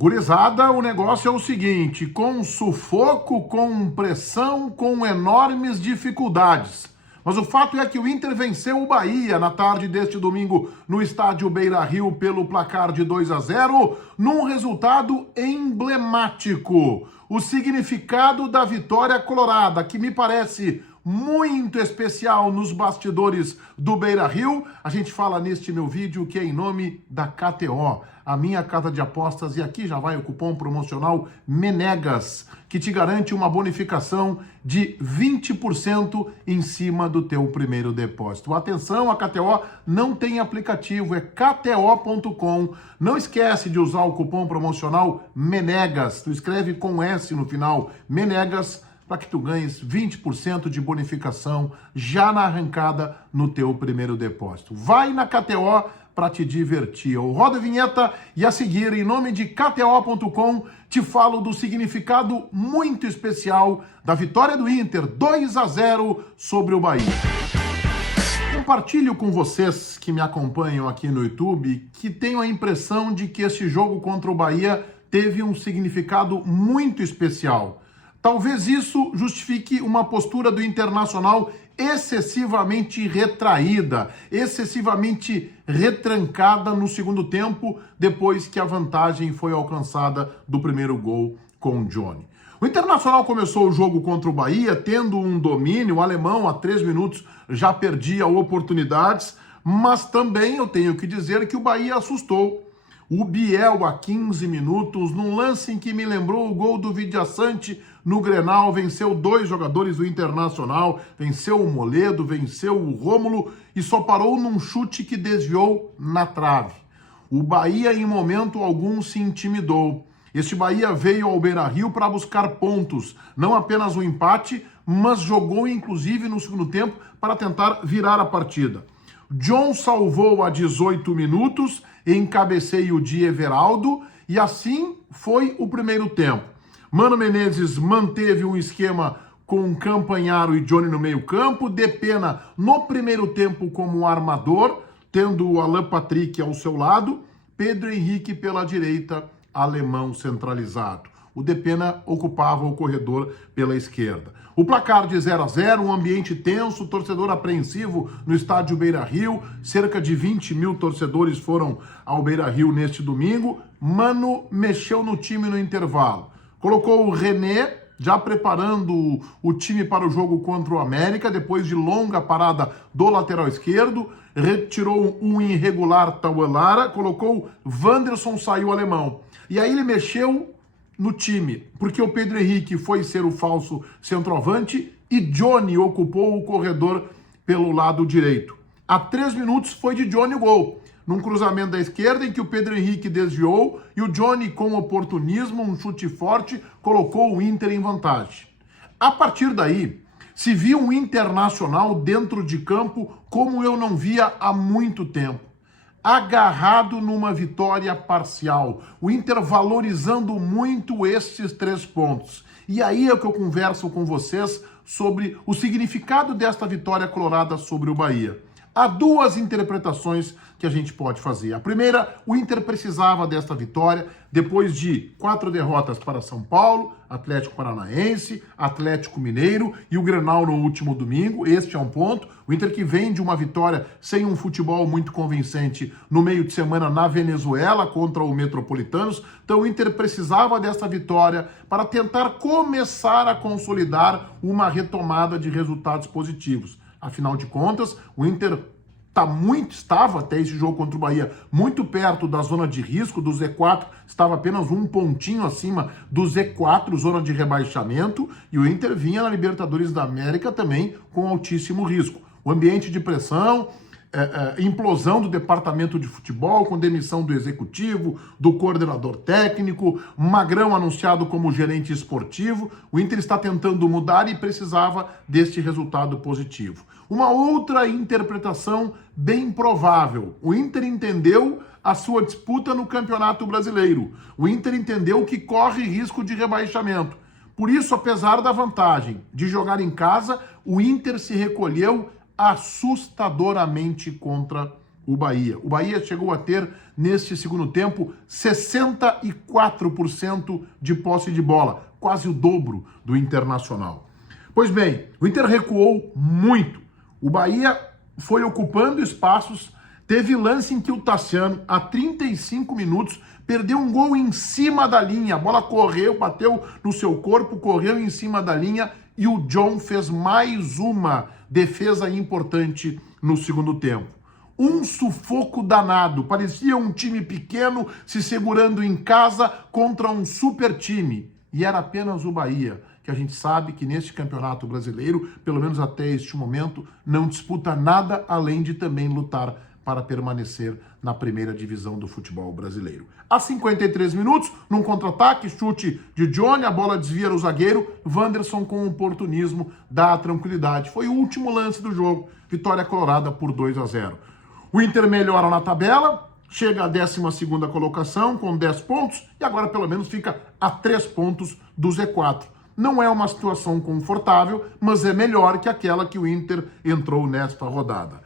Gurizada, o negócio é o seguinte, com sufoco, com pressão, com enormes dificuldades. Mas o fato é que o Inter venceu o Bahia na tarde deste domingo no estádio Beira-Rio pelo placar de 2-0, num resultado emblemático. O significado da vitória colorada, que me parece muito especial nos bastidores do Beira-Rio, a gente fala neste meu vídeo que é em nome da KTO, a minha casa de apostas, e aqui já vai o cupom promocional Menegas, que te garante uma bonificação de 20% em cima do teu primeiro depósito. Atenção, a KTO não tem aplicativo, é kto.com. Não esquece de usar o cupom promocional Menegas, tu escreve com S no final, Menegas, para que tu ganhes 20% de bonificação já na arrancada no teu primeiro depósito. Vai na KTO para te divertir. Eu rodo a vinheta e a seguir, em nome de KTO.com, te falo do significado muito especial da vitória do Inter 2-0 sobre o Bahia. Compartilho com vocês que me acompanham aqui no YouTube que tenho a impressão de que esse jogo contra o Bahia teve um significado muito especial. Talvez isso justifique uma postura do Internacional excessivamente retraída, excessivamente retrancada no segundo tempo, depois que a vantagem foi alcançada do primeiro gol com o Johnny. O Internacional começou o jogo contra o Bahia tendo um domínio, o alemão a 3 minutos já perdia oportunidades, mas também eu tenho que dizer que o Bahia assustou. O Biel, a 15 minutos, num lance em que me lembrou o gol do Vidiaçante no Grenal, venceu 2 jogadores do Internacional, venceu o Moledo, venceu o Rômulo e só parou num chute que desviou na trave. O Bahia, em momento algum, se intimidou. Este Bahia veio ao Beira-Rio para buscar pontos, não apenas o empate, mas jogou inclusive no segundo tempo para tentar virar a partida. John salvou a 18 minutos em cabeceio de Everaldo e assim foi o primeiro tempo. Mano Menezes manteve um esquema com Campanharo e Johnny no meio campo, Depena no primeiro tempo como armador, tendo o Alan Patrick ao seu lado, Pedro Henrique pela direita, alemão centralizado. O Depena ocupava o corredor pela esquerda. O placar de 0-0, um ambiente tenso, torcedor apreensivo no estádio Beira-Rio, cerca de 20 mil torcedores foram ao Beira-Rio neste domingo. Mano mexeu no time no intervalo. Colocou o René, já preparando o time para o jogo contra o América, depois de longa parada do lateral esquerdo, retirou um irregular Tauelara, colocou Wanderson, saiu alemão. E aí ele mexeu no time, porque o Pedro Henrique foi ser o falso centroavante e Johnny ocupou o corredor pelo lado direito. A 3 minutos foi de Johnny o gol, num cruzamento da esquerda em que o Pedro Henrique desviou e o Johnny, com oportunismo, um chute forte, colocou o Inter em vantagem. A partir daí, se viu um Internacional dentro de campo como eu não via há muito tempo. Agarrado numa vitória parcial, o Inter valorizando muito estes 3 pontos. E aí é que eu converso com vocês sobre o significado desta vitória colorada sobre o Bahia. Há 2 interpretações que a gente pode fazer. A primeira, o Inter precisava desta vitória depois de 4 derrotas para São Paulo, Atlético Paranaense, Atlético Mineiro e o Grenal no último domingo. Este é um ponto. O Inter que vem de uma vitória sem um futebol muito convincente no meio de semana na Venezuela contra o Metropolitanos. Então o Inter precisava dessa vitória para tentar começar a consolidar uma retomada de resultados positivos. Afinal de contas, o Inter estava até esse jogo contra o Bahia muito perto da zona de risco, do Z4, estava apenas um pontinho acima do Z4, zona de rebaixamento, e o Inter vinha na Libertadores da América também com altíssimo risco. O ambiente de pressão, implosão do departamento de futebol, com demissão do executivo, do coordenador técnico, Magrão anunciado como gerente esportivo. O Inter está tentando mudar e precisava deste resultado positivo. Uma outra interpretação bem provável: o Inter entendeu a sua disputa no Campeonato Brasileiro. O Inter entendeu que corre risco de rebaixamento. Por isso, apesar da vantagem de jogar em casa, o Inter se recolheu assustadoramente contra o Bahia. O Bahia chegou a ter, neste segundo tempo, 64% de posse de bola, quase o dobro do Internacional. Pois bem, o Inter recuou muito. O Bahia foi ocupando espaços. Teve lance em que o Tassiano, a 35 minutos, perdeu um gol em cima da linha. A bola correu, bateu no seu corpo, correu em cima da linha e o John fez mais uma defesa importante no segundo tempo. Um sufoco danado. Parecia um time pequeno se segurando em casa contra um super time. E era apenas o Bahia, que a gente sabe que neste campeonato brasileiro, pelo menos até este momento, não disputa nada além de também lutar para permanecer na primeira divisão do futebol brasileiro. A 53 minutos, num contra-ataque, chute de Johnny, a bola desvia o zagueiro, Wanderson com oportunismo dá a tranquilidade. Foi o último lance do jogo, vitória colorada por 2-0. O Inter melhora na tabela, chega à 12ª colocação com 10 pontos e agora pelo menos fica a 3 pontos do Z4. Não é uma situação confortável, mas é melhor que aquela que o Inter entrou nesta rodada.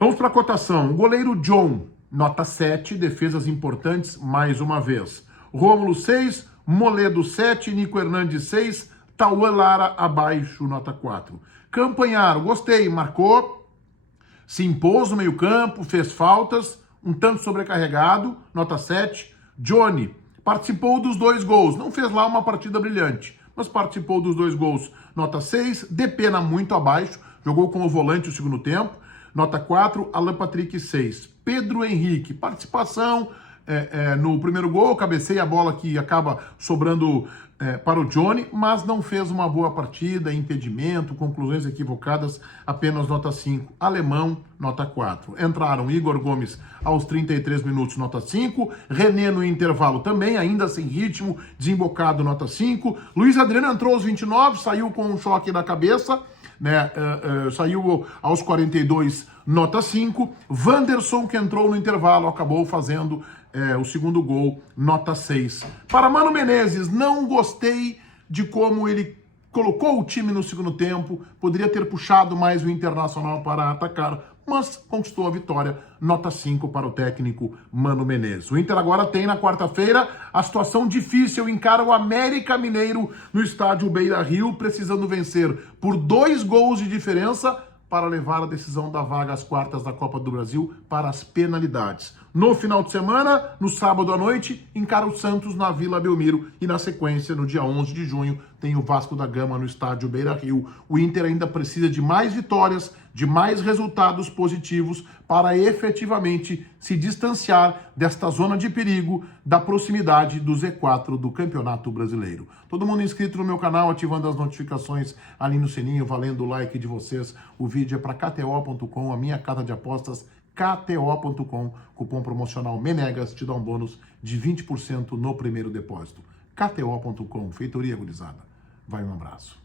Vamos para a cotação. O goleiro John, nota 7, defesas importantes mais uma vez. Rômulo 6, Moledo 7, Nico Hernandes 6, Tauan Lara abaixo, nota 4. Campanharo, gostei, marcou, se impôs no meio-campo, fez faltas, um tanto sobrecarregado, nota 7. Johnny participou dos 2 gols, não fez lá uma partida brilhante, mas participou dos 2 gols, nota 6. Depena muito abaixo, jogou como volante o segundo tempo, nota 4, Alan Patrick 6. Pedro Henrique, participação no primeiro gol, cabeceia a bola que acaba sobrando para o Johnny, mas não fez uma boa partida, impedimento, conclusões equivocadas, apenas nota 5. Alemão, nota 4. Entraram Igor Gomes aos 33 minutos, nota 5. René no intervalo também, ainda sem ritmo, desembocado, nota 5. Luiz Adriano entrou aos 29, saiu com um choque na cabeça, saiu aos 42, nota 5. Wanderson, que entrou no intervalo, acabou fazendo o segundo gol, nota 6. Para Mano Menezes, não gostei de como ele colocou o time no segundo tempo, poderia ter puxado mais o Internacional para atacar, mas conquistou a vitória, nota 5 para o técnico Mano Menezes. O Inter agora tem na quarta-feira a situação difícil, encara o América Mineiro no estádio Beira-Rio, precisando vencer por 2 gols de diferença para levar a decisão da vaga às quartas da Copa do Brasil para as penalidades. No final de semana, no sábado à noite, encara o Santos na Vila Belmiro e na sequência, no dia 11 de junho, tem o Vasco da Gama no estádio Beira-Rio. O Inter ainda precisa de mais vitórias, de mais resultados positivos para efetivamente se distanciar desta zona de perigo da proximidade do Z4 do Campeonato Brasileiro. Todo mundo inscrito no meu canal, ativando as notificações ali no sininho, valendo o like de vocês. O vídeo é para KTO.com, a minha casa de apostas, KTO.com, cupom promocional MENEGAS, te dá um bônus de 20% no primeiro depósito. KTO.com, feitoria gurizada. Vai, um abraço.